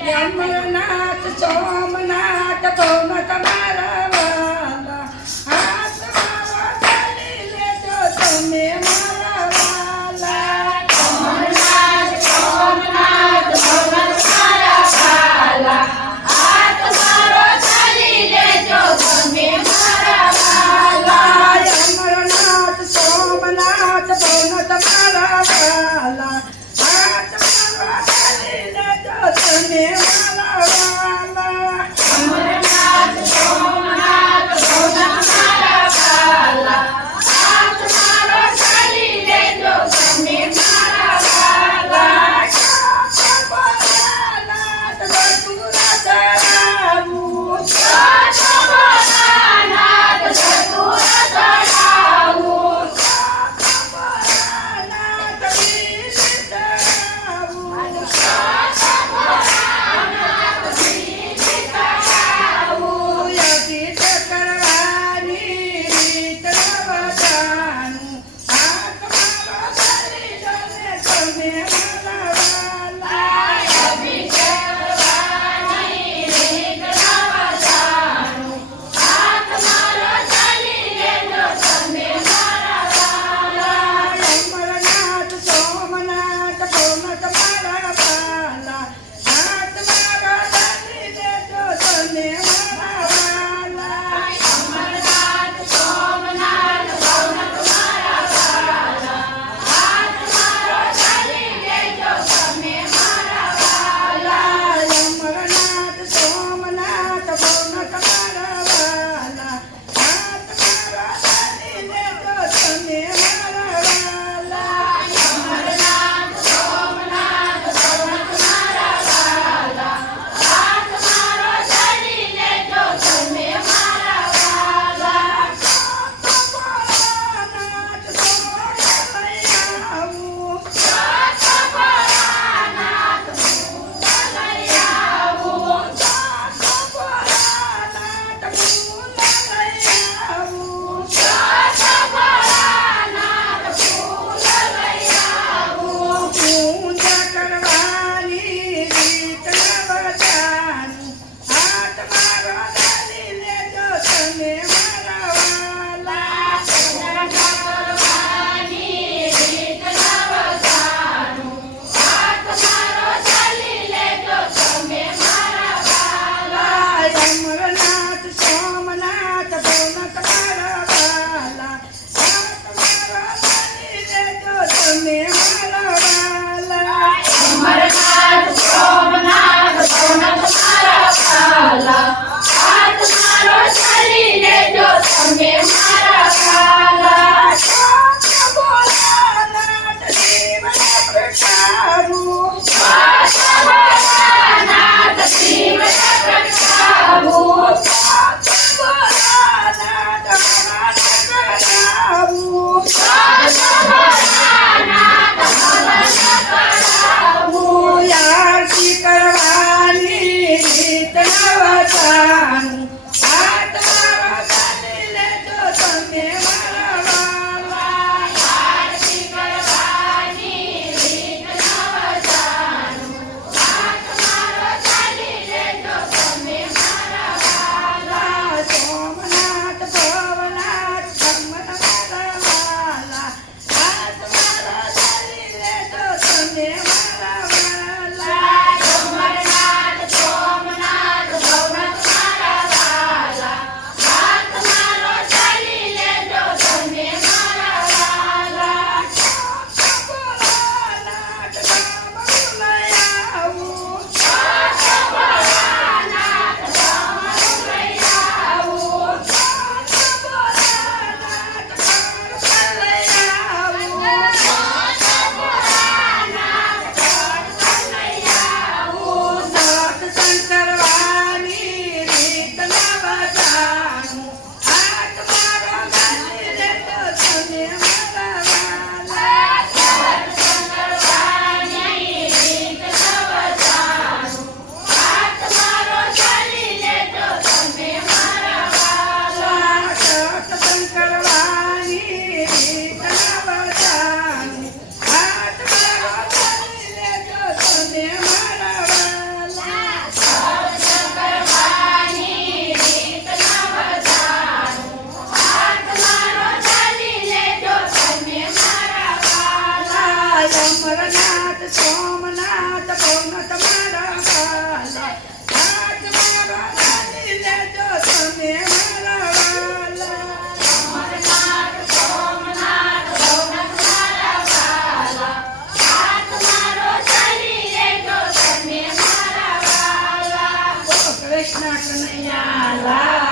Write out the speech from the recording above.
અમરનાથ અમરનાથ સોમનાથ પૂર્ણ તમારા વાલા? હાથ મારા વાલી લેજો તમે મારા વાલા. અમરનાથ સોમનાથ પૂર્ણ તમારા વાલા? હાથ મારો ચાલી લેજો તમે મારા વાલા કૃષ્ણ કનૈયા